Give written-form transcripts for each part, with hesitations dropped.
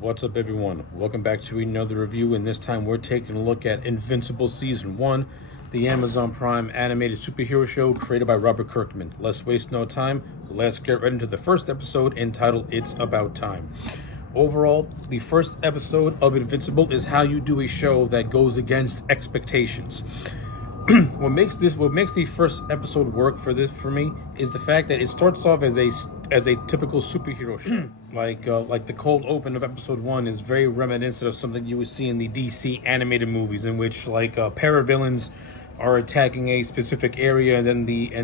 What's up, everyone? Welcome back to another review, and this time we're taking a look at Invincible Season 1, the Amazon Prime animated superhero show created by Robert Kirkman. Let's waste no time. Let's get right into the first episode entitled It's About Time. Overall, the first episode of Invincible is how you do a show that goes against expectations. What makes the first episode work for me is the fact that it starts off as a typical superhero show. like the cold open of episode 1 is very reminiscent of something you would see in the DC animated movies, in which paravillains are attacking a specific area, and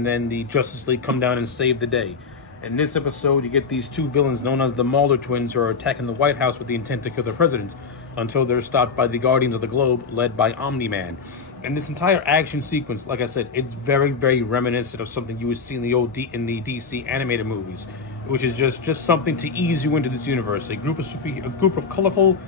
then the Justice League come down and save the day. In this episode, you get these two villains known as the Mauler twins, who are attacking the White House with the intent to kill the president, until they're stopped by the Guardians of the Globe, led by Omni-Man. And this entire action sequence, like I said, it's very, very reminiscent of something you would see in the DC animated movies, which is just something to ease you into this universe. A group of colorful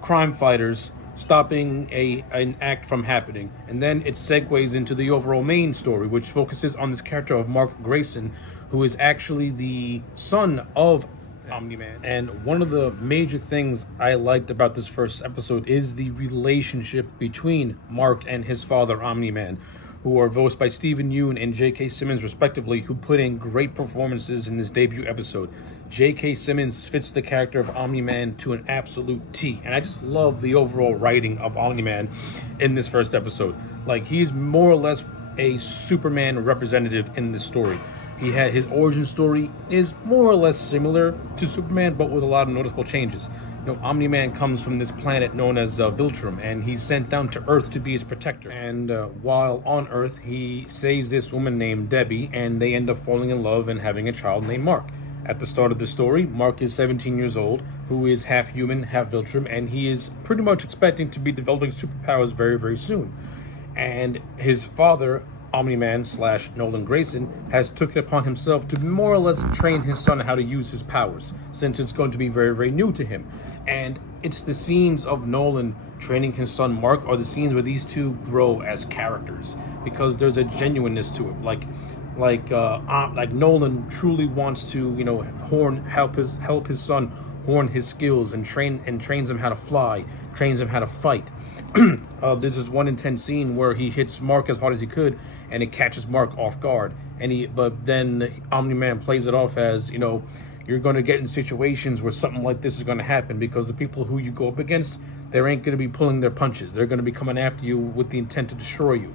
crime fighters stopping an act from happening, and then it segues into the overall main story, which focuses on this character of Mark Grayson, who is actually the son of Omni-Man. And one of the major things I liked about this first episode is the relationship between Mark and his father, Omni-Man, who are voiced by Steven Yeun and J.K. Simmons, respectively, who put in great performances in this debut episode. J.K. Simmons fits the character of Omni-Man to an absolute T, and I just love the overall writing of Omni-Man in this first episode. Like, he's more or less a Superman representative in this story. His origin story is more or less similar to Superman, but with a lot of noticeable changes. Omni-Man comes from this planet known as Viltrum, and he's sent down to Earth to be his protector. And while on Earth, he saves this woman named Debbie, and they end up falling in love and having a child named Mark. At the start of the story, Mark is 17 years old, who is half human, half Viltrum, and he is pretty much expecting to be developing superpowers very, very soon. And his father, Omni-Man / Nolan Grayson, has took it upon himself to more or less train his son how to use his powers, since it's going to be very, very new to him. And it's the scenes of Nolan training his son Mark are the scenes where these two grow as characters, because there's a genuineness to it. Like Nolan truly wants to, help his son hone his skills and trains him how to fly, trains him how to fight. There's this one intense scene where he hits Mark as hard as he could, and it catches Mark off guard. But then Omni-Man plays it off as, you're going to get in situations where something like this is going to happen, because the people who you go up against, they ain't going to be pulling their punches. They're going to be coming after you with the intent to destroy you.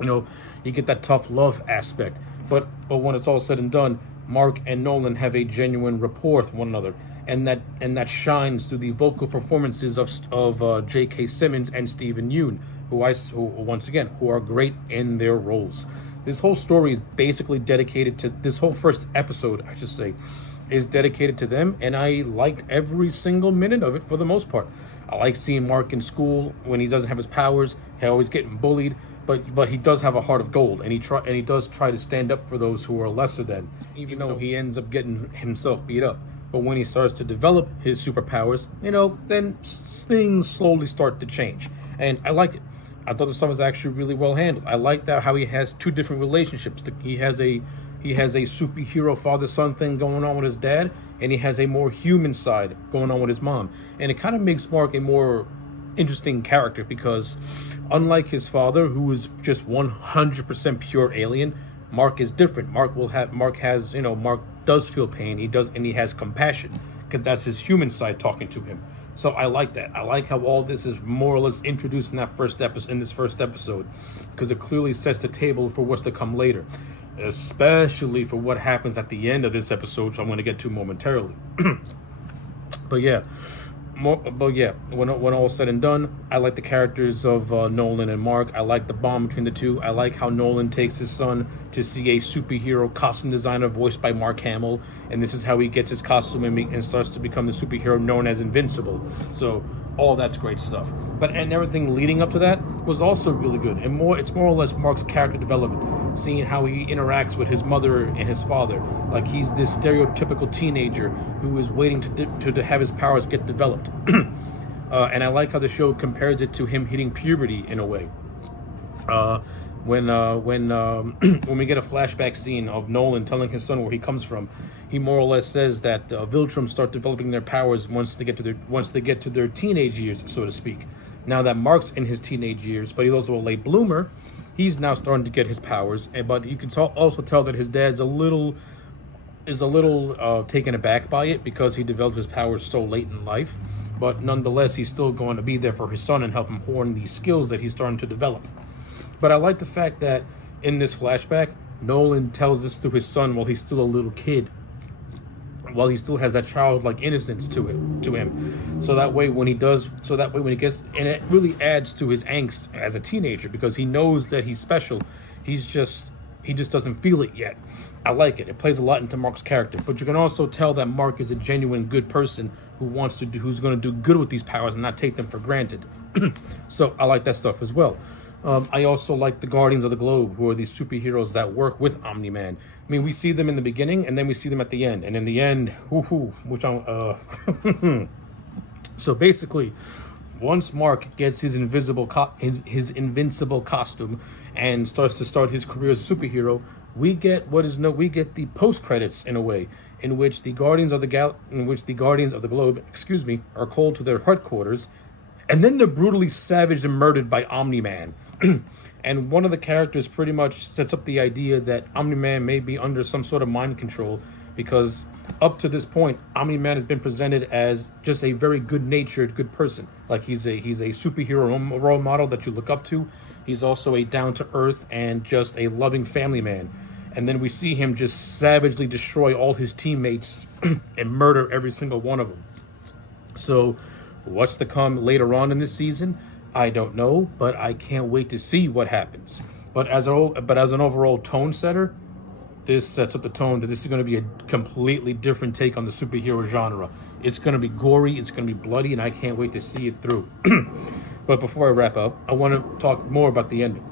You get that tough love aspect. But when it's all said and done, Mark and Nolan have a genuine rapport with one another, and that shines through the vocal performances of J.K. Simmons and Steven Yeun, who are great in their roles. This whole story is basically dedicated to this whole first episode, I should say, is dedicated to them, and I liked every single minute of it for the most part. I like seeing Mark in school when he doesn't have his powers. He's always getting bullied, but he does have a heart of gold, and he does try to stand up for those who are lesser than, even though he ends up getting himself beat up. But when he starts to develop his superpowers, then things slowly start to change, and I like it. I thought the stuff was actually really well handled. I like that how he has two different relationships. He has a superhero father-son thing going on with his dad, and he has a more human side going on with his mom. And it kind of makes Mark a more interesting character, because unlike his father, who is just 100% pure alien, Mark is different. Mark does feel pain. He has compassion, because that's his human side talking to him. So I like that. I like how all this is more or less introduced in this first episode, because it clearly sets the table for what's to come later, especially for what happens at the end of this episode, which I'm going to get to momentarily. When all said and done, I like the characters of Nolan and Mark. I like the bond between the two. I like how Nolan takes his son to see a superhero costume designer voiced by Mark Hamill, and this is how he gets his costume and starts to become the superhero known as Invincible. So all that's great stuff. And everything leading up to that was also really good. And it's more or less Mark's character development, seeing how he interacts with his mother and his father. Like, he's this stereotypical teenager who is waiting to have his powers get developed. And I like how the show compares it to him hitting puberty in a way. when when we get a flashback scene of Nolan telling his son where he comes from, he more or less says that Viltrum start developing their powers once they get to their teenage years, so to speak. Now that Mark's in his teenage years, but he's also a late bloomer, he's now starting to get his powers. But you can also tell that his dad's a little taken aback by it because he developed his powers so late in life. But nonetheless, he's still going to be there for his son and help him hone these skills that he's starting to develop. But I like the fact that in this flashback, Nolan tells this to his son while he's still a little kid, while he still has that childlike innocence to him. So that way when he gets, and it really adds to his angst as a teenager because he knows that he's special. He just doesn't feel it yet. I like it. It plays a lot into Mark's character, but you can also tell that Mark is a genuine good person who's going to do good with these powers and not take them for granted. So I like that stuff as well. I also like the Guardians of the Globe, who are these superheroes that work with Omni-Man. I mean, we see them in the beginning, and then we see them at the end. And in the end, so basically, once Mark gets his invincible costume and starts his career as a superhero, we get the post credits in a way, in which the Guardians of the Globe, are called to their headquarters, and then they're brutally savaged and murdered by Omni-Man. And one of the characters pretty much sets up the idea that Omni-Man may be under some sort of mind control, because up to this point, Omni-Man has been presented as just a very good-natured, good person. Like he's a superhero role model that you look up to. He's also a down-to-earth and just a loving family man. And then we see him just savagely destroy all his teammates and murder every single one of them. So what's to come later on in this season? I don't know, but I can't wait to see what happens. But as an overall tone setter, this sets up the tone that this is going to be a completely different take on the superhero genre. It's going to be gory, it's going to be bloody, and I can't wait to see it through. But before I wrap up, I want to talk more about the ending.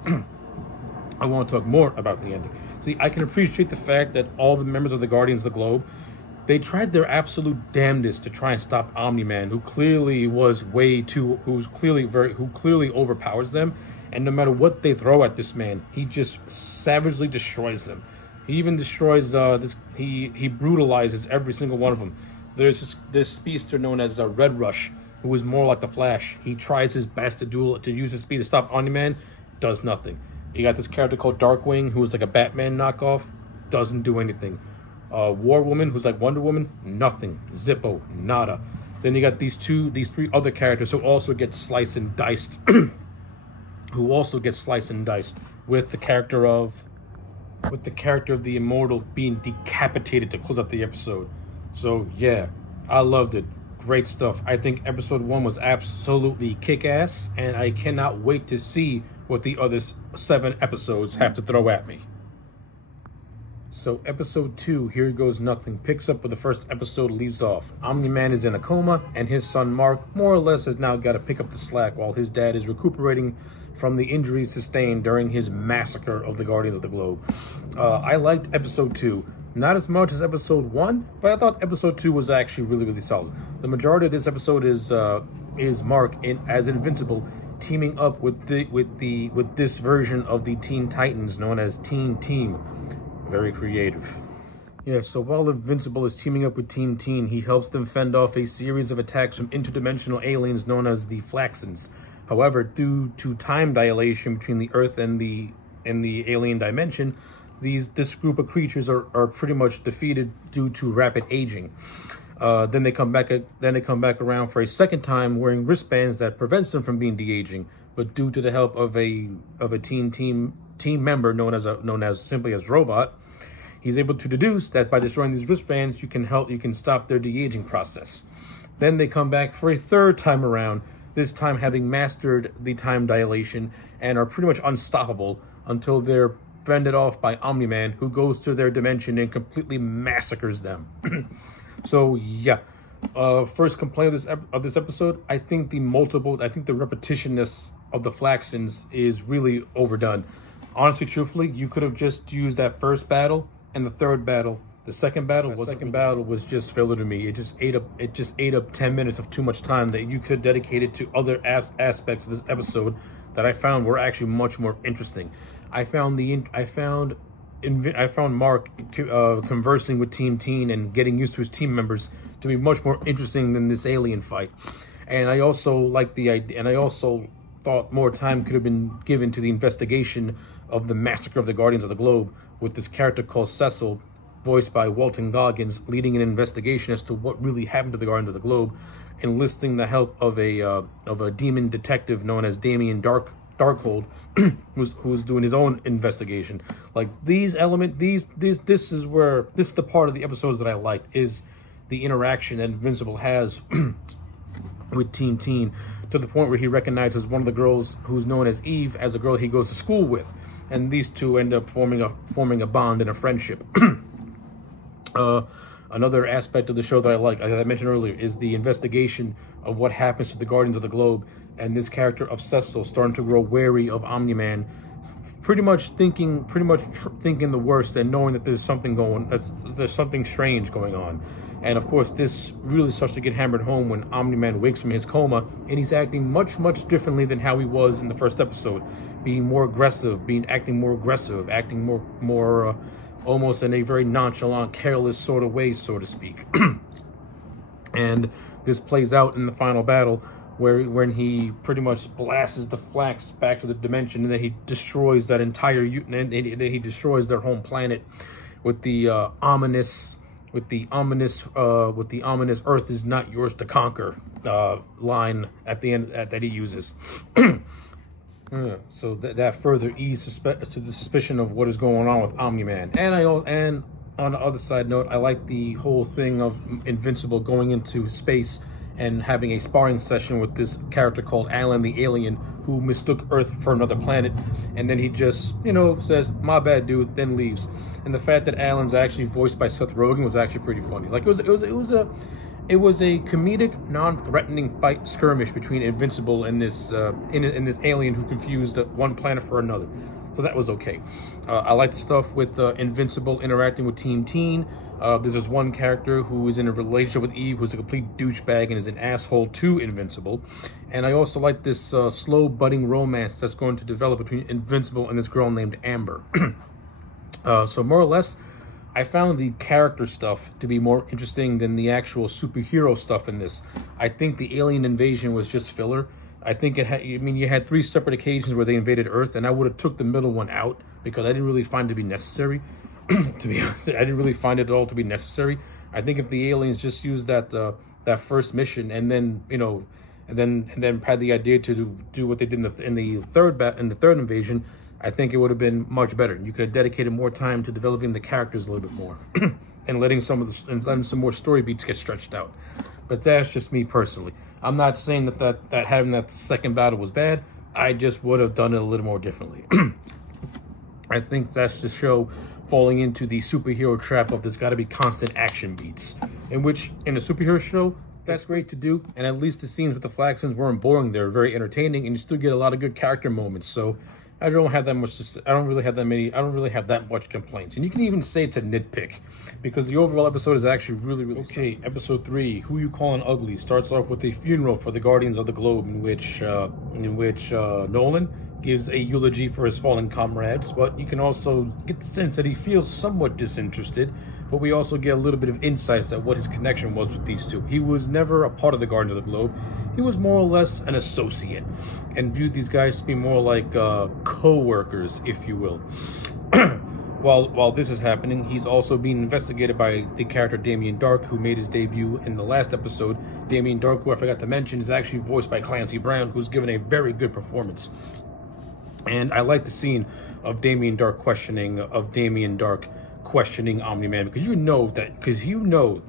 See, I can appreciate the fact that all the members of the Guardians of the Globe, they tried their absolute damnedest to try and stop Omni-Man, who clearly overpowers them. And no matter what they throw at this man, he just savagely destroys them. He even destroys he brutalizes every single one of them. There's this speedster known as Red Rush, who is more like the Flash. He tries his best to use his speed to stop Omni-Man, does nothing. You got this character called Darkwing, who is like a Batman knockoff, doesn't do anything. War Woman, who's like Wonder Woman, nothing. Zippo, nada. Then you got these three other characters who also get sliced and diced. With the character of the Immortal being decapitated to close out the episode. So yeah, I loved it. Great stuff. I think episode 1 was absolutely kick-ass, and I cannot wait to see what the other 7 episodes have to throw at me. So episode 2, Here Goes Nothing, picks up where the first episode leaves off. Omni-Man is in a coma, and his son Mark more or less has now got to pick up the slack while his dad is recuperating from the injuries sustained during his massacre of the Guardians of the Globe. I liked episode 2. Not as much as episode 1, but I thought episode 2 was actually really, really solid. The majority of this episode is Mark as Invincible teaming up with this version of the Teen Titans known as Teen Team. Very creative. Yeah, so while Invincible is teaming up with Team Teen, he helps them fend off a series of attacks from interdimensional aliens known as the Flaxons. However, due to time dilation between the Earth and the alien dimension, this group of creatures are pretty much defeated due to rapid aging. Then they come back around for a second time wearing wristbands that prevents them from being de-aging. But due to the help of a team member known as simply as Robot, he's able to deduce that by destroying these wristbands, you can stop their de-aging process. Then they come back for a third time around, this time having mastered the time dilation and are pretty much unstoppable until they're fended off by Omni-Man, who goes to their dimension and completely massacres them. So yeah, first complaint of this episode, I think the repetitionness of the Flaxons is really overdone. Honestly, truthfully, you could have just used that first battle and the third battle. The second battle was just filler to me. It just ate up 10 minutes of too much time that you could dedicate it to other aspects of this episode that I found were actually much more interesting. I found Mark conversing with Team Teen and getting used to his team members to be much more interesting than this alien fight. And I also liked the idea, and I also thought more time could have been given to the investigation of the massacre of the Guardians of the Globe, with this character called Cecil, voiced by Walton Goggins, leading an investigation as to what really happened to the Guardians of the Globe, enlisting the help of a demon detective known as Damien Darkhold, who's doing his own investigation. Like this is the part of the episodes that I liked, is the interaction that Invincible has with Team Teen, to the point where he recognizes one of the girls who's known as Eve as a girl he goes to school with, and these two end up forming a bond and a friendship. Another aspect of the show that I like, as I mentioned earlier, is the investigation of what happens to the Guardians of the Globe, and this character of Cecil starting to grow wary of Omni-Man, pretty much thinking the worst, and knowing that there's something strange going on. And of course, this really starts to get hammered home when Omni-Man wakes from his coma, and he's acting much differently than how he was in the first episode, acting more aggressive, acting more almost in a very nonchalant, careless sort of way, so to speak. And this plays out in the final battle, when he pretty much blasts the Flax back to the dimension, and then he destroys that entire and then he destroys their home planet with the ominous "Earth is not yours to conquer" line at the end that he uses. So that further eases to the suspicion of what is going on with Omni-Man. And on the other side note, I like the whole thing of Invincible going into space and having a sparring session with this character called Alan the Alien, who mistook Earth for another planet, and then he just, says, "My bad, dude," then leaves. And the fact that Alan's actually voiced by Seth Rogen was actually pretty funny. Like it was a comedic, non-threatening fight skirmish between Invincible and this this alien who confused one planet for another. So that was okay. I like the stuff with Invincible interacting with Team Teen. There's this one character who is in a relationship with Eve, who's a complete douchebag and is an asshole to Invincible. And I also like this slow budding romance that's going to develop between Invincible and this girl named Amber. So more or less, I found the character stuff to be more interesting than the actual superhero stuff in this. I think the alien invasion was just filler. I think you had 3 separate occasions where they invaded Earth, and I would have took the middle one out because I didn't really find it to be necessary. To be honest, I didn't really find it at all to be necessary. I think if the aliens just used that first mission, and then and then had the idea to do what they did in the third invasion, I think it would have been much better. You could have dedicated more time to developing the characters a little bit more, and letting some more story beats get stretched out. But that's just me personally. I'm not saying that having that second battle was bad. I just would have done it a little more differently. I think that's the show falling into the superhero trap of there's got to be constant action beats, in which in a superhero show, that's great to do, and at least the scenes with the Flaxons weren't boring. They're very entertaining, and you still get a lot of good character moments. So I don't really have that much complaints. And you can even say it's a nitpick, because the overall episode is actually really okay. Episode 3, Who You Callin' Ugly, starts off with a funeral for the Guardians of the Globe, in which Nolan gives a eulogy for his fallen comrades, but you can also get the sense that he feels somewhat disinterested. But we also get a little bit of insights at what his connection was with these two. He was never a part of the Guardians of the Globe. He was more or less an associate, and viewed these guys to be more like co-workers, if you will. While this is happening, he's also being investigated by the character Damien Dark, who made his debut in the last episode. Damien Dark, who I forgot to mention, is actually voiced by Clancy Brown, who's given a very good performance. And I like the scene of Damien Dark questioning Omni-Man, because you know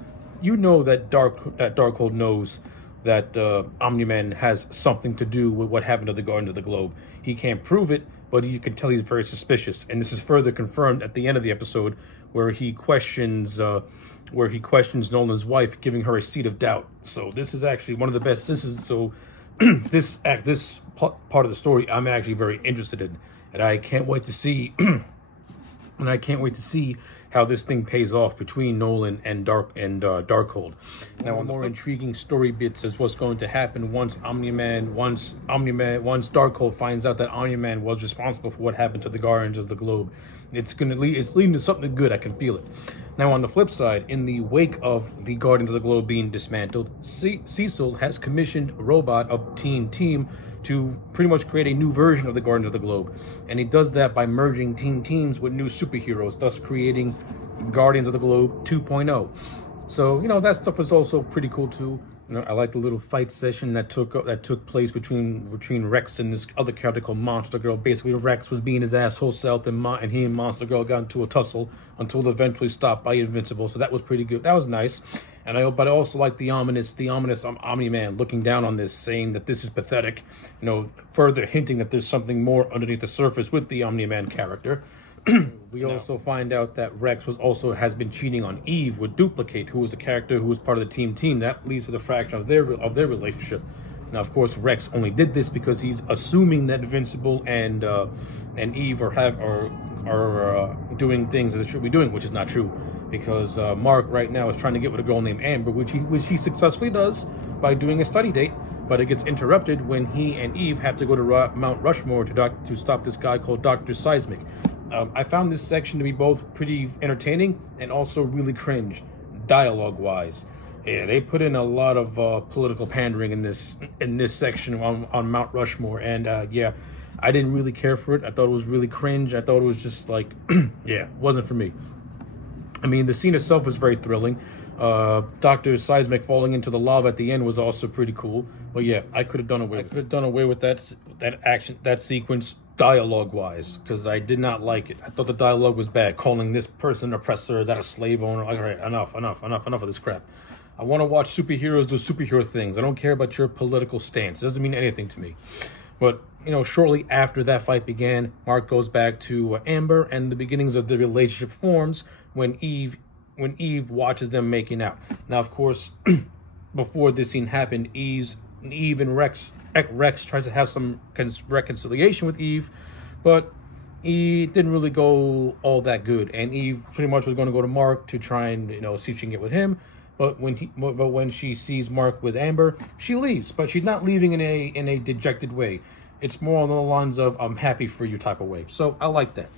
that Darkhold knows that Omni-Man has something to do with what happened to the Guardians of the Globe. He can't prove it, but you can tell he's very suspicious. And this is further confirmed at the end of the episode, where he questions Nolan's wife, giving her a seed of doubt. So this is actually one of the best. This part of the story I'm actually very interested in, and I can't wait to see. And I can't wait to see how this thing pays off between Nolan and Darkhold. Now, one of the more intriguing story bits is what's going to happen once Darkhold finds out that Omni-Man was responsible for what happened to the Guardians of the Globe. It's leading to something good. I can feel it. Now, on the flip side, in the wake of the Guardians of the Globe being dismantled, Cecil has commissioned Robot of Team to pretty much create a new version of the Guardians of the Globe. And he does that by merging teams with new superheroes, thus creating Guardians of the Globe 2.0. So, that stuff was also pretty cool too. I like the little fight session that took place between Rex and this other character called Monster Girl. Basically, Rex was being his asshole self, and he and Monster Girl got into a tussle until they eventually stopped by Invincible. So that was pretty good. That was nice. But I also like the ominous Omni-Man looking down on this, saying that this is pathetic. Further hinting that there's something more underneath the surface with the Omni-Man character. We also find out that Rex has been cheating on Eve with Duplicate, who was a character who was part of the team. That leads to the fraction of their relationship. Now, of course, Rex only did this because he's assuming that Invincible and Eve are doing things that they should be doing, which is not true. Because Mark right now is trying to get with a girl named Amber, which he successfully does by doing a study date. But it gets interrupted when he and Eve have to go to Mount Rushmore to stop this guy called Dr. Seismic. I found this section to be both pretty entertaining and also really cringe, dialogue-wise. Yeah, they put in a lot of political pandering in this section on Mount Rushmore, and yeah, I didn't really care for it. I thought it was really cringe. I thought it was just like, yeah, it wasn't for me. I mean, the scene itself was very thrilling. Dr. Seismic falling into the lava at the end was also pretty cool. But yeah, I could have done away with that sequence dialogue-wise, because I did not like it. I thought the dialogue was bad, calling this person oppressor, that a slave owner. All right, enough of this crap. I want to watch superheroes do superhero things. I don't care about your political stance. It doesn't mean anything to me. But, shortly after that fight began, Mark goes back to Amber, and the beginnings of the relationship forms when Eve watches them making out. Now, of course, before this scene happened, Eve and Rex tries to have some reconciliation with Eve, but it didn't really go all that good. And Eve pretty much was going to go to Mark to try and see if she can get with him. But when she sees Mark with Amber, she leaves. But she's not leaving in a dejected way. It's more on the lines of "I'm happy for you" type of way. So I like that.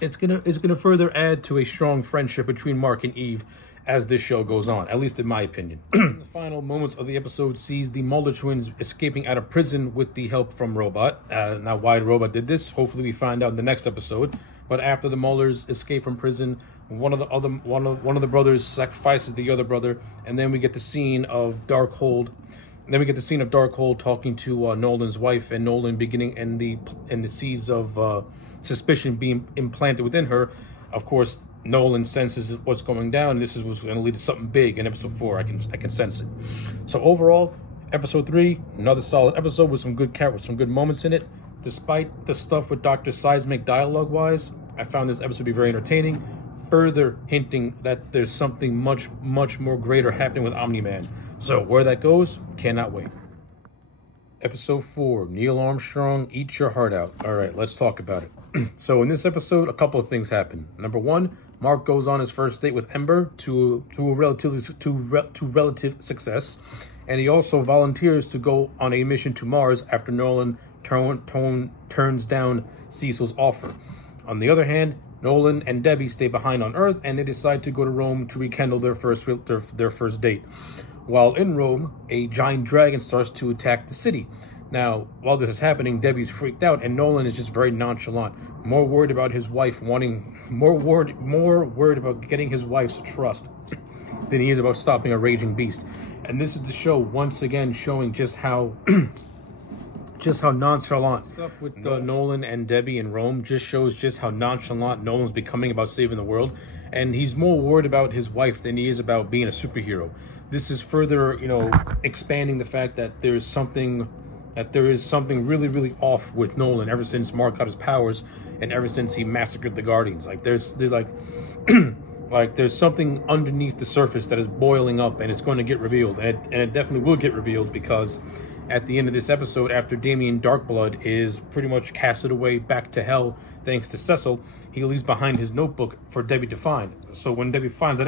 It's gonna further add to a strong friendship between Mark and Eve as this show goes on, at least in my opinion. The final moments of the episode sees the Mulder twins escaping out of prison with the help from Robot. Now, why Robot did this, hopefully we find out in the next episode. But after the Mulders escape from prison, one of the brothers sacrifices the other brother, and then we get the scene of Darkhold. Talking to Nolan's wife, and Nolan beginning and the seeds of suspicion being implanted within her. Of course, Nolan senses what's going down. This was going to lead to something big in episode 4. I can sense it. So overall, episode 3, another solid episode with some good moments in it. Despite the stuff with Dr. Seismic dialogue-wise, I found this episode to be very entertaining, further hinting that there's something much, much more greater happening with Omni-Man. So where that goes, cannot wait. Episode 4, Neil Armstrong, Eat Your Heart Out. All right, let's talk about it. So in this episode, a couple of things happen. Number 1, Mark goes on his first date with Ember to relative success, and he also volunteers to go on a mission to Mars after Nolan turns down Cecil's offer. On the other hand, Nolan and Debbie stay behind on Earth, and they decide to go to Rome to rekindle their first date. While in Rome, a giant dragon starts to attack the city. Now, while this is happening, Debbie's freaked out, and Nolan is just very nonchalant, more worried about his wife more worried about getting his wife's trust than he is about stopping a raging beast. And this is the show once again showing just how nonchalant stuff with Nolan and Debbie in Rome just shows just how nonchalant Nolan's becoming about saving the world, and he's more worried about his wife than he is about being a superhero. This is further, expanding the fact that there is something really, really off with Nolan ever since Mark got his powers and ever since he massacred the Guardians. Like there's there's something underneath the surface that is boiling up, and it's going to get revealed, and it definitely will get revealed, because at the end of this episode, after Damien Darkblood is pretty much casted away back to hell thanks to Cecil, he leaves behind his notebook for Debbie to find. So when Debbie finds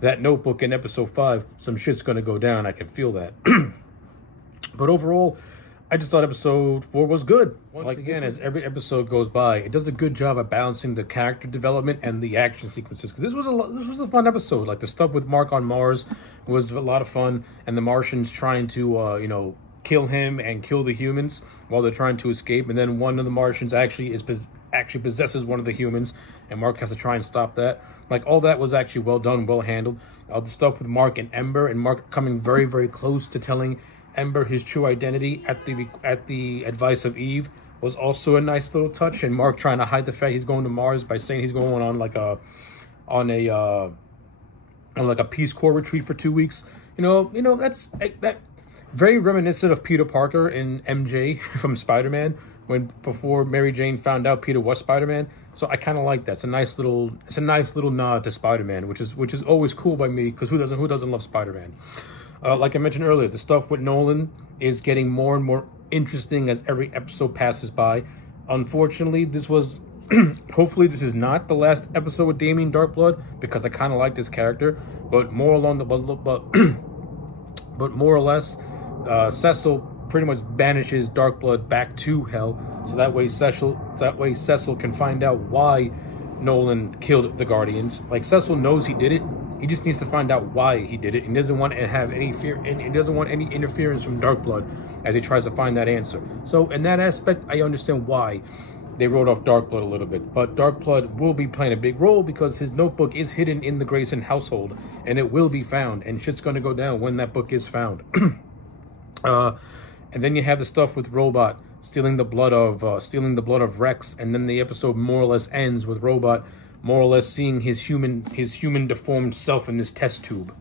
that notebook in episode 5, some shit's gonna go down. I can feel that. But overall, I just thought episode 4 was good. Once again, as every episode goes by, it does a good job of balancing the character development and the action sequences. Because this was a fun episode. Like the stuff with Mark on Mars was a lot of fun, and the Martians trying to kill him and kill the humans while they're trying to escape. And then one of the Martians actually possesses one of the humans, and Mark has to try and stop that. Like all that was actually well done, well handled. The stuff with Mark and Ember, and Mark coming very, very close to telling Ember his true identity at the advice of Eve was also a nice little touch, and Mark trying to hide the fact he's going to Mars by saying he's going on a Peace Corps retreat for 2 weeks. That's very reminiscent of Peter Parker and MJ from Spider-Man before Mary Jane found out Peter was Spider-Man. So I kind of like that. It's a nice little nod to Spider-Man, which is always cool by me, because who doesn't love Spider-Man? Like I mentioned earlier, the stuff with Nolan is getting more and more interesting as every episode passes by. Unfortunately, this was... hopefully this is not the last episode with Damien Darkblood, because I kind of like this character. But more or less, Cecil pretty much banishes Darkblood back to hell, so that way Cecil can find out why Nolan killed the Guardians. Like, Cecil knows he did it. He just needs to find out why he did it, and doesn't want to have any fear, and he doesn't want any interference from Darkblood as he tries to find that answer. So in that aspect, I understand why they wrote off Darkblood a little bit. But Darkblood will be playing a big role, because his notebook is hidden in the Grayson household, and it will be found, and shit's gonna go down when that book is found. And then you have the stuff with Robot stealing the blood of Rex, and then the episode more or less ends with Robot more or less seeing his human deformed self in this test tube.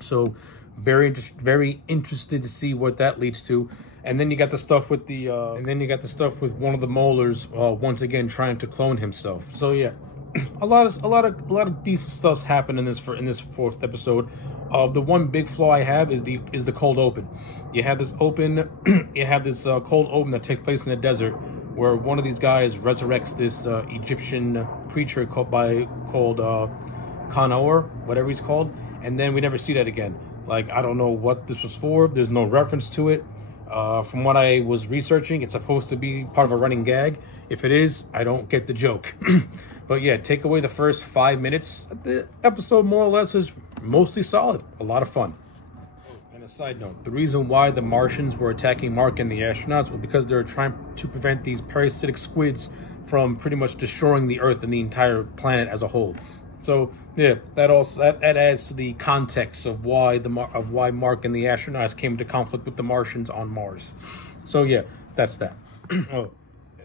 So very interested to see what that leads to. And then you got the stuff with one of the molars once again trying to clone himself. So yeah, a lot of decent stuff's happened in this 4th episode. The one big flaw I have is the cold open. You have this cold open that takes place in the desert, where one of these guys resurrects this Egyptian creature called Kanaor, whatever he's called, and then we never see that again. Like, I don't know what this was for. There's no reference to it. From what I was researching, it's supposed to be part of a running gag. If it is, I don't get the joke. But yeah, take away the first 5 minutes. The episode more or less is mostly solid. A lot of fun. And a side note, the reason why the Martians were attacking Mark and the astronauts was because they were trying to prevent these parasitic squids from pretty much destroying the Earth and the entire planet as a whole. So yeah, that adds to the context of why Mark and the astronauts came into conflict with the Martians on Mars. So yeah, that's that. Oh,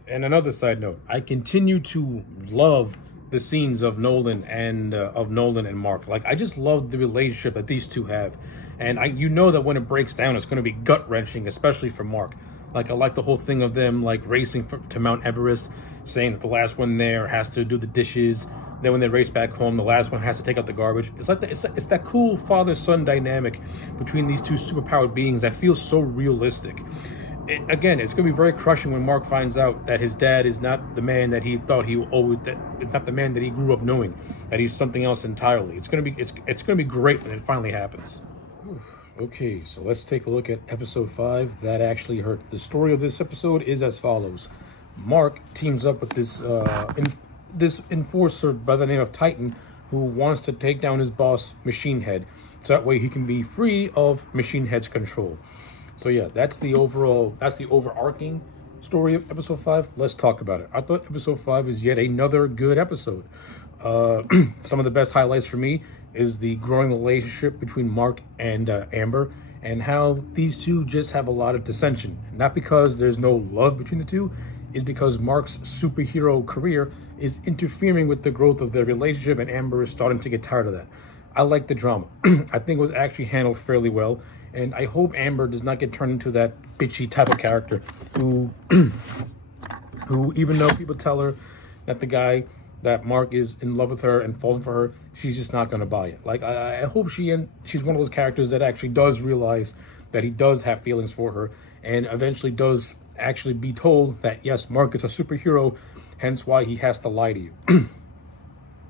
and another side note, I continue to love the scenes of Nolan and Mark. Like, I just love the relationship that these two have, and you know that when it breaks down, it's going to be gut wrenching, especially for Mark. Like, I like the whole thing of them like racing to Mount Everest, saying that the last one there has to do the dishes. Then when they race back home, the last one has to take out the garbage. It's like it's that cool father-son dynamic between these two superpowered beings that feels so realistic. Again, it's going to be very crushing when Mark finds out that his dad is not the man that he thought it's not the man that he grew up knowing, that he's something else entirely. It's going to be great when it finally happens. Okay, so let's take a look at episode 5. That actually hurt. The story of this episode is as follows. Mark teams up with this enforcer by the name of Titan, who wants to take down his boss, Machine Head, so that way he can be free of Machine Head's control. So yeah, that's the overarching story of episode 5. Let's talk about it. I thought episode 5 is yet another good episode. Some of the best highlights for me is the growing relationship between Mark and Amber, and how these two just have a lot of dissension. Not because there's no love between the two, is because Mark's superhero career is interfering with the growth of their relationship, and Amber is starting to get tired of that. I like the drama. I think it was actually handled fairly well, and I hope Amber does not get turned into that bitchy type of character who even though people tell her that the guy that Mark is in love with her and falling for her, she's just not going to buy it. Like, I hope she's one of those characters that actually does realize that he does have feelings for her, and eventually does actually be told that, yes, Mark is a superhero, hence why he has to lie to you.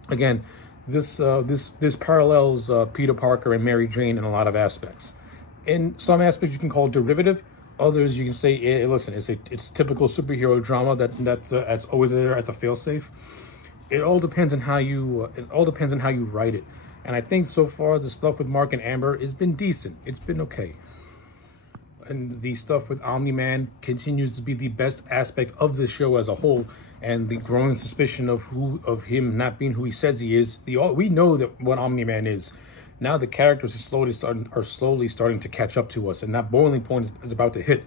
Again, this parallels Peter Parker and Mary Jane in a lot of aspects. In some aspects, you can call it derivative. Others, you can say, hey, listen, it's typical superhero drama that's always there as a failsafe. It all depends on how you write it. And I think so far the stuff with Mark and Amber has been decent. It's been okay. And the stuff with Omni-Man continues to be the best aspect of this show as a whole. And the growing suspicion of him not being who he says he is. We know that what Omni-Man is. Now the characters are slowly starting to catch up to us, and that boiling point is about to hit,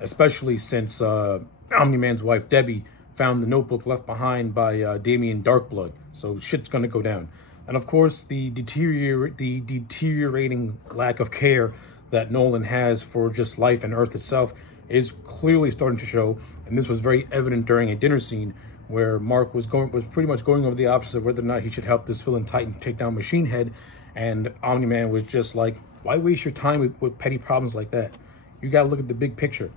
especially since Omni-Man's wife Debbie found the notebook left behind by Damian Darkblood. So shit's gonna go down, and of course the deteriorating lack of care that Nolan has for just life and Earth itself is clearly starting to show, and this was very evident during a dinner scene where Mark was pretty much going over the opposite of whether or not he should help this villain Titan take down Machine Head. And Omni-Man was just like, why waste your time with petty problems like that? You got to look at the big picture.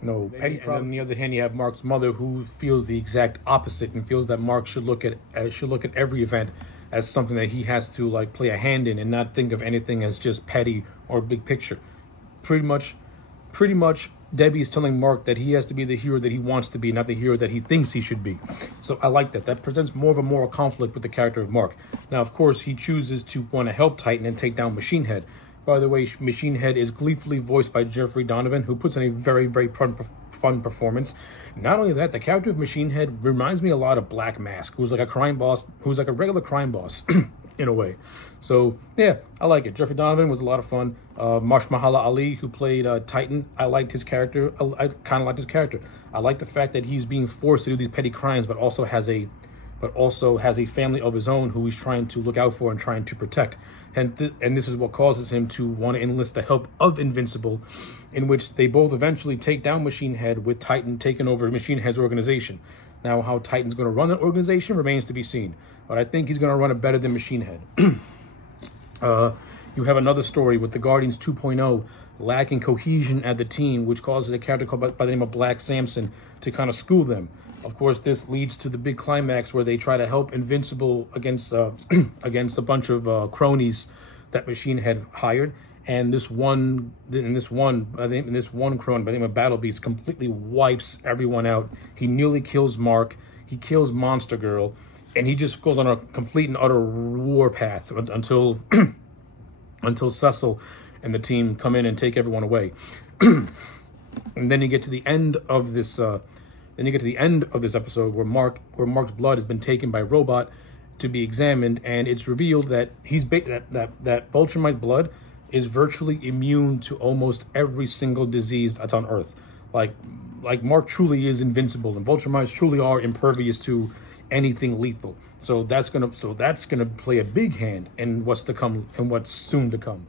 You know, petty problems. On the other hand, you have Mark's mother, who feels the exact opposite and feels that Mark should look at every event as something that he has to like play a hand in, and not think of anything as just petty or big picture. Pretty much, Debbie is telling Mark that he has to be the hero that he wants to be, not the hero that he thinks he should be. So I like that. That presents more of a moral conflict with the character of Mark. Now, of course, he chooses to want to help Titan and take down Machine Head. By the way, Machine Head is gleefully voiced by Jeffrey Donovan, who puts in a very, very fun performance. Not only that, the character of Machine Head reminds me a lot of Black Mask, who's like a crime boss, who's like a regular crime boss. In a way. So yeah, I like it. Jeffrey Donovan was a lot of fun. Mahershala Ali, who played Titan, I liked his character. I kind of liked his character. I like the fact that he's being forced to do these petty crimes, but also has a family of his own who he's trying to look out for and trying to protect. And this is what causes him to want to enlist the help of Invincible, in which they both eventually take down Machine Head, with Titan taking over Machine Head's organization. Now, how Titan's going to run that organization remains to be seen, but I think he's going to run it better than Machine Head. You have another story with the Guardians 2.0 lacking cohesion at the team, which causes a character called by the name of Black Samson to kind of school them. Of course, this leads to the big climax where they try to help Invincible against against a bunch of cronies that Machine Head hired. And this one crone by the name of Battle Beast completely wipes everyone out. He nearly kills Mark. He kills Monster Girl, and he just goes on a complete and utter warpath until until Cecil and the team come in and take everyone away. And then you get to the end of this. Then you get to the end of this episode where Mark's blood has been taken by Robot to be examined, and it's revealed that that Vulture blood is virtually immune to almost every single disease that's on Earth. Like Mark truly is invincible, and Vulture minds truly are impervious to anything lethal. So that's gonna play a big hand in what's to come and what's soon to come.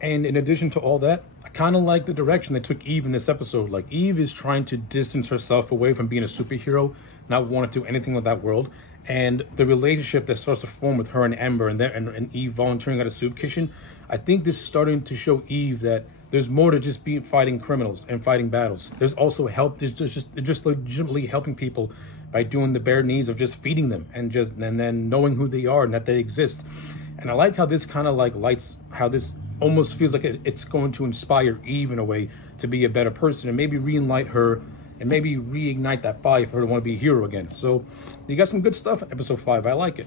And in addition to all that, I kind of like the direction they took Eve in this episode. Like, Eve is trying to distance herself away from being a superhero, not want to do anything with that world. And the relationship that starts to form with her and Amber, and Eve volunteering at a soup kitchen, I think this is starting to show Eve that there's more to just fighting criminals and fighting battles. There's also help. There's just legitimately helping people by doing the bare needs of just feeding them and then knowing who they are and that they exist. And I like how this kind of like lights, how this almost feels like it's going to inspire Eve in a way to be a better person, and maybe re-enlight her and maybe reignite that fire for her to want to be a hero again. So you got some good stuff in episode 5. I like it.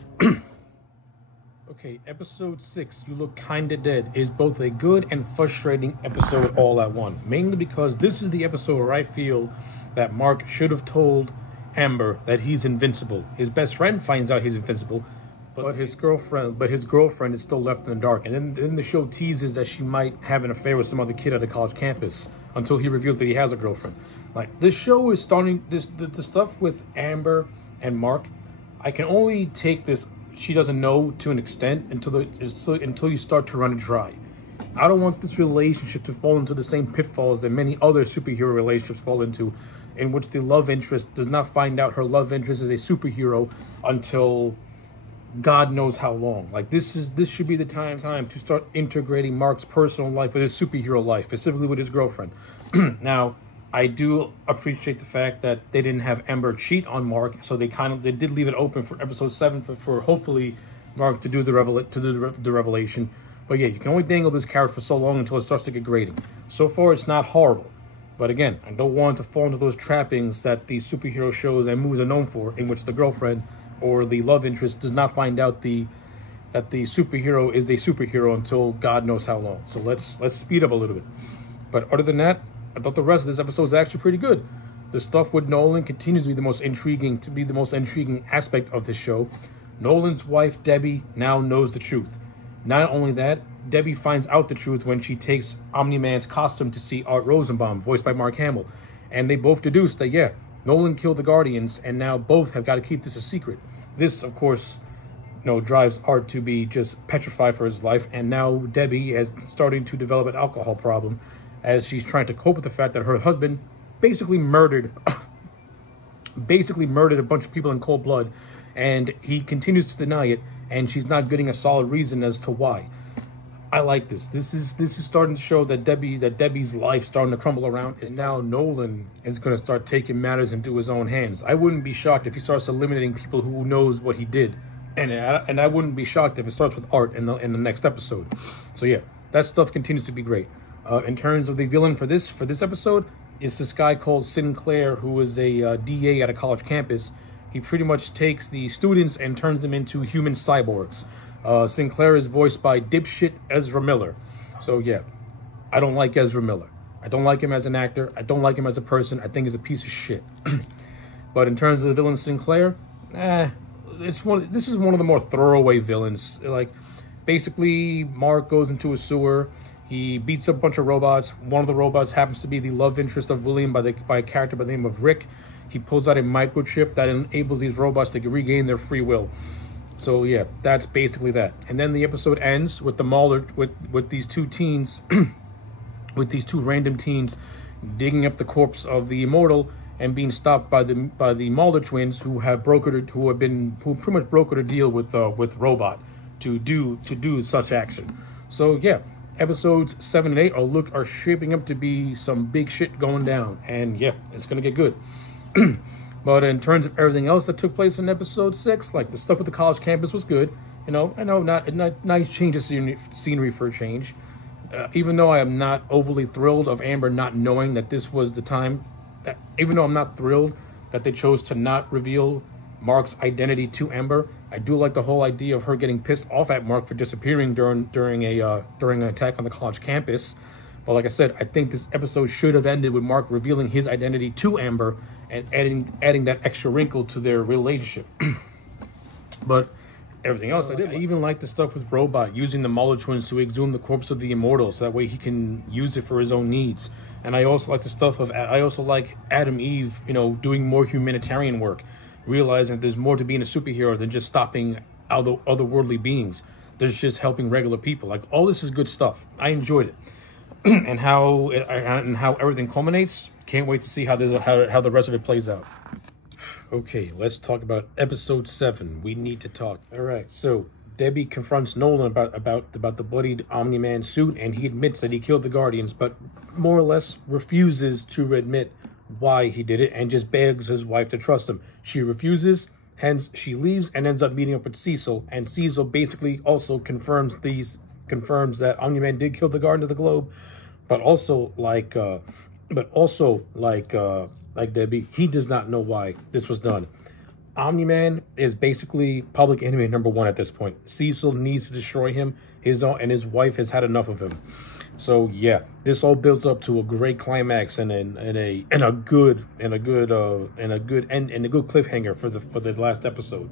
Okay, episode 6, You Look Kinda Dead, is both a good and frustrating episode all at one. Mainly because this is the episode where I feel that Mark should have told Amber that he's invincible. His best friend finds out he's invincible, but his girlfriend is still left in the dark. And then the show teases that she might have an affair with some other kid at a college campus until he reveals that he has a girlfriend. Like, this show is starting, the stuff with Amber and Mark, I can only take this she doesn't know to an extent until you start to run it dry. I don't want this relationship to fall into the same pitfalls that many other superhero relationships fall into, in which the love interest does not find out her love interest is a superhero until God knows how long. Like, this should be the time to start integrating Mark's personal life with his superhero life, specifically with his girlfriend. Now, I do appreciate the fact that they didn't have Ember cheat on Mark, so they did leave it open for episode 7 for hopefully Mark to do the revelation. But yeah, you can only dangle this carrot for so long until it starts to get grating. So far, it's not horrible. But again, I don't want to fall into those trappings that these superhero shows and movies are known for, in which the girlfriend or the love interest does not find out that the superhero is a superhero until God knows how long. So let's speed up a little bit. But other than that, I thought the rest of this episode is actually pretty good. The stuff with Nolan continues to be the most intriguing aspect of this show. Nolan's wife, Debbie, now knows the truth. Not only that, Debbie finds out the truth when she takes Omni-Man's costume to see Art Rosenbaum, voiced by Mark Hamill. And they both deduce that, yeah, Nolan killed the Guardians, and now both have got to keep this a secret. This, of course, drives Art to be just petrified for his life. And now Debbie is starting to develop an alcohol problem, as she's trying to cope with the fact that her husband basically murdered a bunch of people in cold blood, and he continues to deny it, and she's not getting a solid reason as to why. I like this. This is starting to show that Debbie's life starting to crumble around, and now Nolan is going to start taking matters into his own hands. I wouldn't be shocked if he starts eliminating people who knows what he did, and I wouldn't be shocked if it starts with Art in the next episode. So yeah, that stuff continues to be great. In terms of the villain for this episode, is this guy called Sinclair, who is a DA at a college campus. He pretty much takes the students and turns them into human cyborgs. Sinclair is voiced by dipshit Ezra Miller. So yeah, I don't like Ezra Miller. I don't like him as an actor. I don't like him as a person. I think he's a piece of shit. But in terms of the villain Sinclair, this is one of the more throwaway villains. Like, basically, Mark goes into a sewer. He beats up a bunch of robots. One of the robots happens to be the love interest of William by a character by the name of Rick. He pulls out a microchip that enables these robots to regain their free will. So yeah, that's basically that. And then the episode ends with the Mauler with these two teens, with these two random teens, digging up the corpse of the Immortal and being stopped by the Mauler twins, who pretty much brokered a deal with Robot to do such action. So yeah. Episodes 7 and 8 are shaping up to be some big shit going down, and yeah, it's gonna get good. But in terms of everything else that took place in episode 6, like the stuff with the college campus was good. I know, not nice change of scenery for a change. Even though I am not overly thrilled of Amber not knowing that this was the time, even though I'm not thrilled that they chose to not reveal Mark's identity to Ember, I do like the whole idea of her getting pissed off at Mark for disappearing during an attack on the college campus. But like I said, I think this episode should have ended with Mark revealing his identity to Ember and adding that extra wrinkle to their relationship. But everything else I did. I even like the stuff with Robot using the Mauler twins to exhume the corpse of the Immortal, so that way he can use it for his own needs. And I also like the stuff of Adam Eve, doing more humanitarian work, realizing that there's more to being a superhero than just stopping otherworldly beings. There's just helping regular people. Like, all this is good stuff. I enjoyed it. and how everything culminates. Can't wait to see how the rest of it plays out. Okay, let's talk about episode 7. We need to talk. All right, so Debbie confronts Nolan about the bloodied Omni-Man suit, and he admits that he killed the Guardians, but more or less refuses to admit why he did it, and just begs his wife to trust him. She refuses, hence she leaves and ends up meeting up with Cecil, and Cecil basically also confirms that Omni-Man did kill the Guardian of the Globe, but also like Debbie, he does not know why this was done. Omni-Man is basically public enemy number 1 at this point. Cecil needs to destroy him. His wife has had enough of him. So yeah, this all builds up to a great climax and a good cliffhanger for the last episode.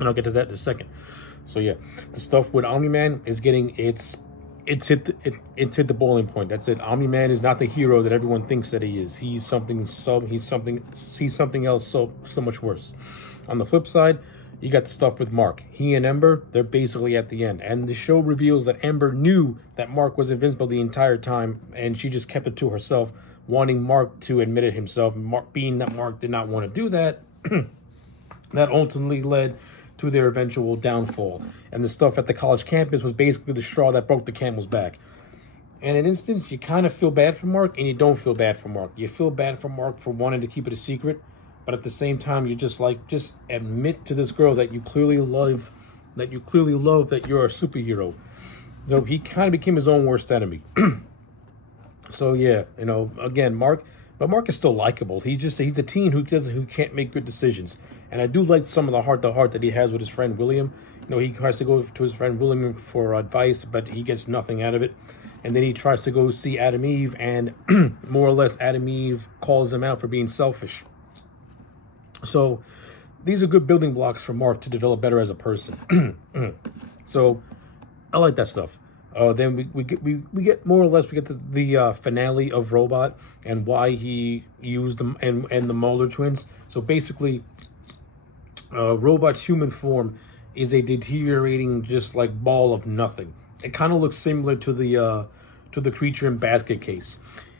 And I'll get to that in a second. So yeah, the stuff with Omni-Man is getting it's hit the boiling point. That's it. Omni-Man is not the hero that everyone thinks that he is. He's something else so much worse. On the flip side, you got the stuff with Mark. He and Ember, they're basically at the end. And the show reveals that Ember knew that Mark was invincible the entire time, and she just kept it to herself, wanting Mark to admit it himself. Being that Mark did not want to do that, that ultimately led to their eventual downfall. And the stuff at the college campus was basically the straw that broke the camel's back. And in an instance, you kind of feel bad for Mark, and you don't feel bad for Mark. You feel bad for Mark for wanting to keep it a secret, but at the same time, you just admit to this girl that you clearly love, that you're a superhero. You know, he kind of became his own worst enemy. So yeah, you know, again, Mark is still likable. He's a teen who can't make good decisions. And I do like some of the heart-to-heart that he has with his friend William. You know, he has to go to his friend William for advice, but he gets nothing out of it. And then he tries to go see Adam Eve, and more or less Adam Eve calls him out for being selfish. So these are good building blocks for Mark to develop better as a person. So I like that stuff. Then we get more or less, we get the finale of Robot and why he used them and the Molar twins. So basically, Robot's human form is a deteriorating, just like ball of nothing. It kind of looks similar to the creature in Basket Case.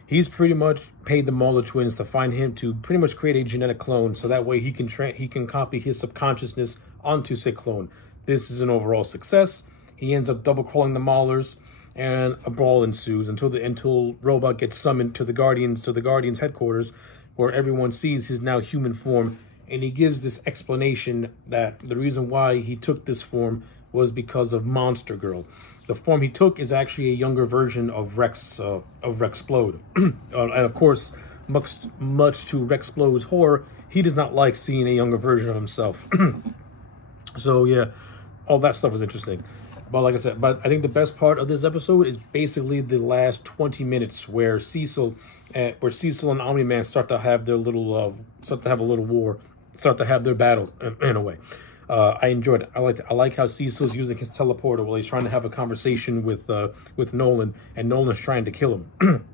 He's pretty much paid the Molar twins to find him to pretty much create a genetic clone, so that way he can copy his subconsciousness onto said clone. This is an overall success. He ends up double crawling the Maulers, and a brawl ensues until Robot gets summoned to the Guardians headquarters, where everyone sees his now human form, and he gives this explanation that the reason why he took this form was because of Monster Girl. The form he took is actually a younger version of Rexplode. And of course, much to Rexplode's horror, he does not like seeing a younger version of himself. So yeah, all that stuff is interesting. But like I said, I think the best part of this episode is basically the last 20 minutes where Cecil and Omni-Man start to have their little war, start to have their battle in a way. I enjoyed it. I like how Cecil's using his teleporter while he's trying to have a conversation with Nolan, and Nolan's trying to kill him.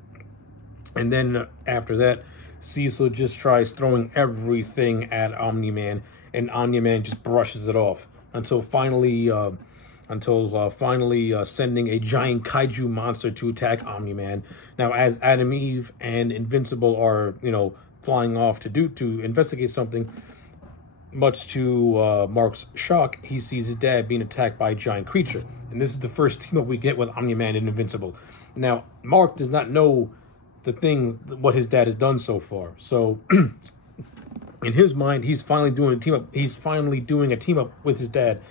And then after that, Cecil just tries throwing everything at Omni-Man, and Omni-Man just brushes it off until finally sending a giant kaiju monster to attack Omni-Man. Now, as Adam Eve and Invincible are, you know, flying off to investigate something, much to Mark's shock, he sees his dad being attacked by a giant creature. And this is the first team up we get with Omni-Man and Invincible. Now, Mark does not know what his dad has done so far. So, in his mind, he's finally doing a team up with his dad.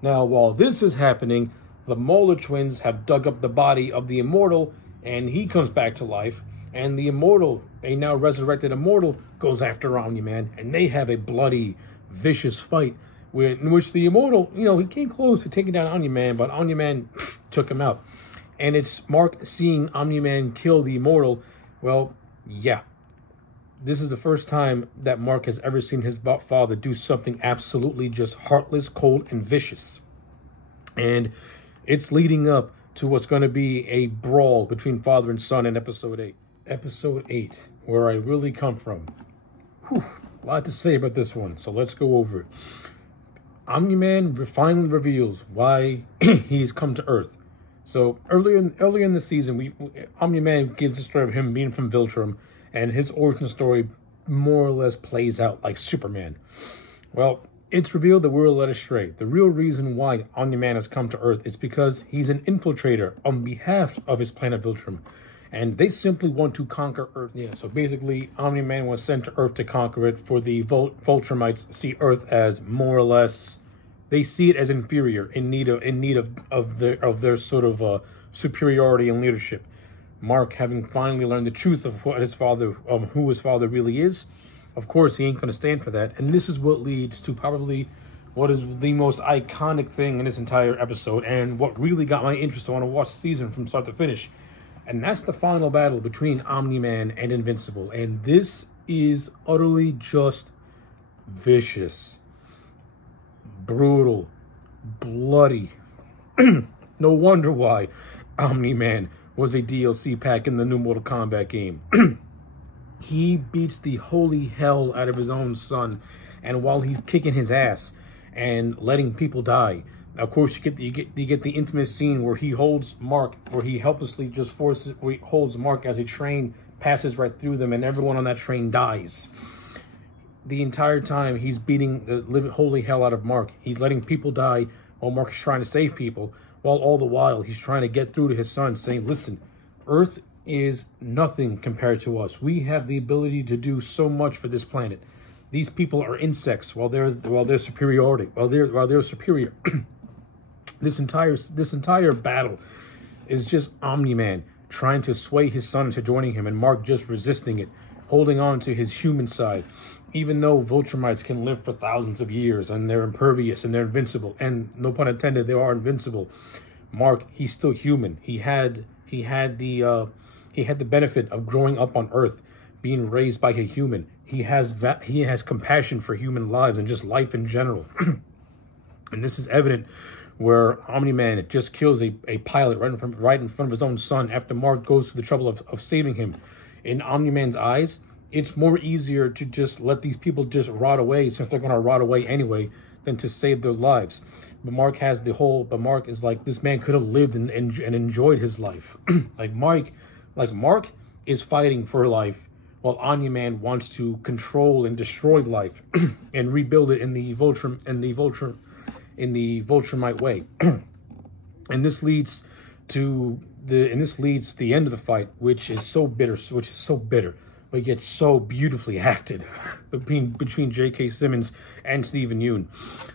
Now, while this is happening, the Molar twins have dug up the body of the Immortal, and he comes back to life. And the Immortal, a now resurrected Immortal, goes after Omni-Man, and they have a bloody, vicious fight in which the Immortal, you know, he came close to taking down Omni-Man, but Omni-Man took him out. And it's Mark seeing Omni-Man kill the Immortal. Well, yeah. This is the first time that Mark has ever seen his father do something absolutely just heartless, cold, and vicious. And it's leading up to what's going to be a brawl between father and son in episode 8. Episode 8, where I really come from. Whew, a lot to say about this one, so let's go over it. Omni-Man finally reveals why he's come to Earth. So earlier in the season, Omni-Man gives the story of him being from Viltrum, and his origin story more or less plays out like Superman. Well, it's revealed that we're led astray. The real reason why Omni-Man has come to Earth is because he's an infiltrator on behalf of his planet Viltrum. And they simply want to conquer Earth. Yeah, so basically, Omni-Man was sent to Earth to conquer it, for the Viltrumites see Earth as more or less, they see it as inferior, in need of their sort of superiority and leadership. Mark, having finally learned the truth of what his father, who his father really is, of course he ain't going to stand for that. And this is what leads to probably what is the most iconic thing in this entire episode, and what really got my interest to want to watch the season from start to finish. And that's the final battle between Omni-Man and Invincible. And this is utterly just vicious, brutal, bloody. No wonder why Omni-Man was a DLC pack in the new Mortal Kombat game. He beats the holy hell out of his own son, and while he's kicking his ass, and letting people die. Of course, you get the infamous scene where he holds Mark, where he helplessly just holds Mark as a train passes right through them, and everyone on that train dies. The entire time he's beating the living holy hell out of Mark. He's letting people die while Mark is trying to save people, while all the while he's trying to get through to his son, saying, "Listen, Earth is nothing compared to us. We have the ability to do so much for this planet. These people are insects, while they're superiority, while they're superior." This entire battle is just Omni-Man trying to sway his son into joining him, and Mark just resisting it, holding on to his human side. Even though Viltrumites can live for thousands of years, and they're impervious, and they're invincible, and no pun intended, they are invincible, Mark, he's still human. He had the benefit of growing up on Earth, being raised by a human. He has compassion for human lives and just life in general. And this is evident where Omni-Man just kills a pilot right in front of his own son after Mark goes through the trouble of saving him. In Omni-Man's eyes, it's more easier to just let these people just rot away, since they're going to rot away anyway, than to save their lives. But Mark is like, this man could have lived and enjoyed his life. Mark is fighting for life, while Omni-Man wants to control and destroy life and rebuild it in the Viltrumite way. And this leads to the end of the fight, which is so bitter, but yet so beautifully acted between J.K. Simmons and Stephen Yeun.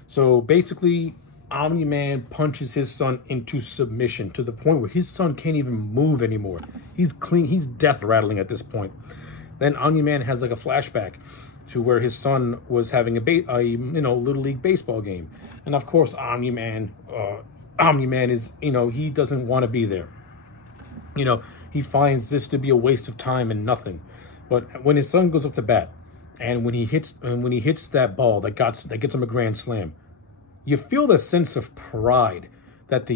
So basically, Omni-Man punches his son into submission to the point where his son can't even move anymore. He's death rattling at this point. Then Omni-Man has like a flashback to where his son was having a Little League baseball game. And of course, Omni-Man is, he doesn't want to be there. He finds this to be a waste of time and nothing. But when his son goes up to bat, and when he hits that ball that gets him a grand slam, you feel the sense of pride that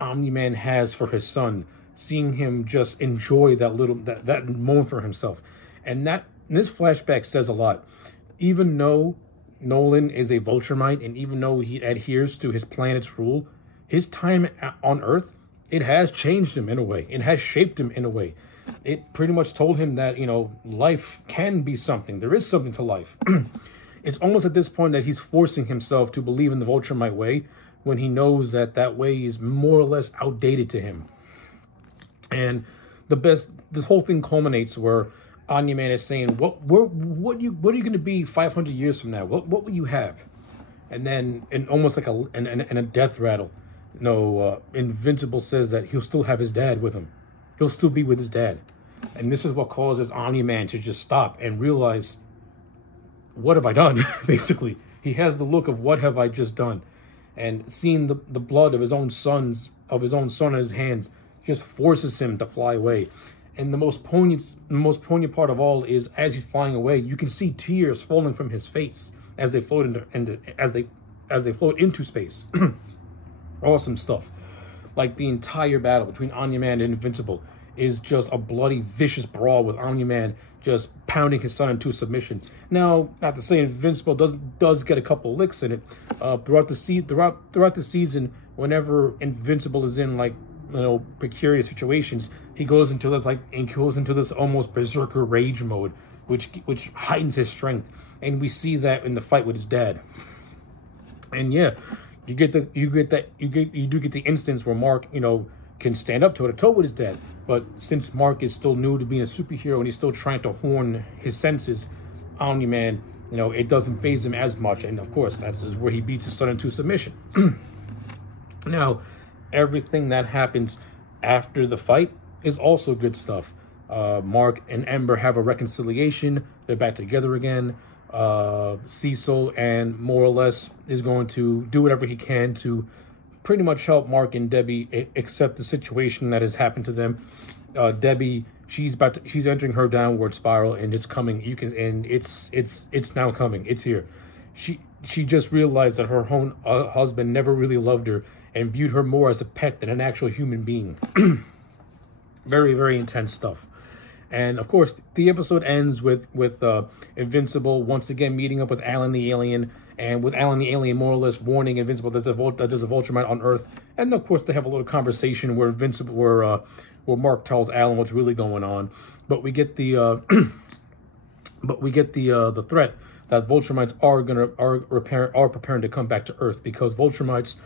Omni-Man has for his son, seeing him just enjoy that moment for himself. And this flashback says a lot. Even though Nolan is a Viltrumite, and even though he adheres to his planet's rule, his time on Earth, it has changed him in a way. It has shaped him in a way. It pretty much told him that, life can be something. There is something to life. It's almost at this point that he's forcing himself to believe in the Viltrumite way, when he knows that way is more or less outdated to him. And this whole thing culminates where Omni-Man is saying, what are you going to be 500 years from now? What will you have? And then, in almost like a death rattle, Invincible says that he'll still have his dad with him. He'll still be with his dad. And this is what causes Omni-Man to just stop and realize, what have I done? Basically, he has the look of, what have I just done? And seeing the blood of his own son in his hands just forces him to fly away. And the most poignant part of all is, as he's flying away, you can see tears falling from his face as they float into space. Awesome stuff. Like, the entire battle between Omni-Man and Invincible is just a bloody, vicious brawl, with Omni-Man just pounding his son into submission. Now, not to say Invincible does get a couple licks in it. Throughout the season, whenever Invincible is in precarious situations, he goes into this almost berserker rage mode, which heightens his strength, and we see that in the fight with his dad. And yeah, you do get the instance where Mark, can stand up toe-to-toe with his dad. But since Mark is still new to being a superhero and he's still trying to hone his senses, Omni-Man, it doesn't faze him as much. And of course, that's where he beats his son into submission. Now, everything that happens after the fight is also good stuff. Mark and Ember have a reconciliation. They're back together again. Cecil and more or less is going to do whatever he can to pretty much help Mark and Debbie accept the situation that has happened to them. Debbie, she's entering her downward spiral, and it's coming. It's now coming. It's here. She just realized that her own husband never really loved her and viewed her more as a pet than an actual human being. Very, very intense stuff. And of course, the episode ends with Invincible once again meeting up with Alan the alien, and with Alan the alien more or less warning Invincible that there's a Viltrumite on Earth. And of course, they have a little conversation where where Mark tells Alan what's really going on. But we get the the threat that Viltrumites are preparing to come back to Earth, because Viltrumites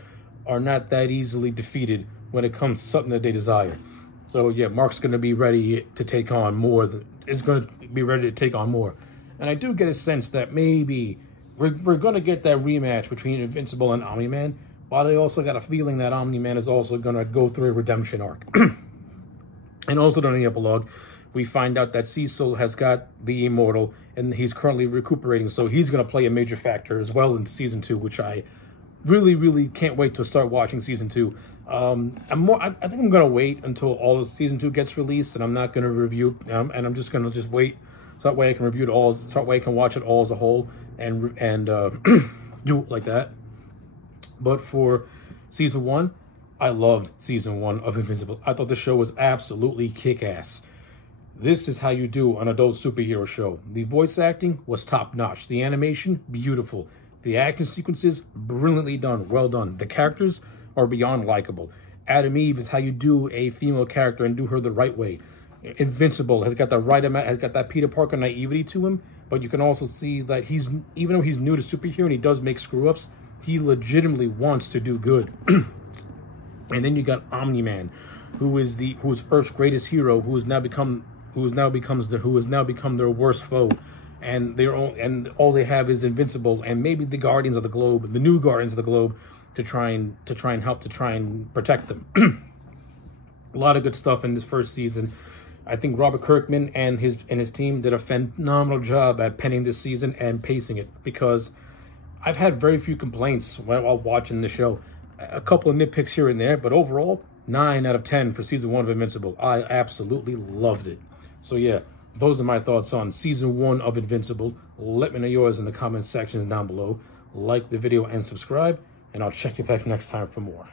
are not that easily defeated when it comes to something that they desire. So yeah, Mark's going to be ready to take on more. And I do get a sense that maybe we're going to get that rematch between Invincible and Omni-Man, but I also got a feeling that Omni-Man is also going to go through a redemption arc. And also during the epilogue, we find out that Cecil has got the Immortal, and he's currently recuperating, so he's going to play a major factor as well in Season 2, which I really can't wait to start watching Season 2. I think I'm going to wait until all of Season 2 gets released, and I'm not going to review, and I'm just going to wait, so that way I can review it all, so that way I can watch it all as a whole, and do it like that. But for Season 1, I loved Season 1 of Invincible. I thought the show was absolutely kick-ass. This is how you do an adult superhero show. The voice acting was top-notch. The animation, beautiful. The action sequences, brilliantly done, well done. The characters are beyond likable. Adam Eve is how you do a female character and do her the right way. Invincible has got the right amount, has got that Peter Parker naivety to him, but you can also see that even though he's new to superhero and he does make screw-ups, he legitimately wants to do good. And then you got Omni-Man, who is Earth's greatest hero, who has now become their worst foe, and all they have is Invincible and maybe the Guardians of the Globe, the new Guardians of the Globe, to try and protect them. A lot of good stuff in this first season. I think Robert Kirkman and his team did a phenomenal job at penning this season and pacing it, because I've had very few complaints while watching the show. A couple of nitpicks here and there, but overall, 9 out of 10 for Season 1 of Invincible. I absolutely loved it. So yeah, those are my thoughts on Season 1 of Invincible. Let me know yours in the comment section down below. Like the video and subscribe, and I'll check you back next time for more.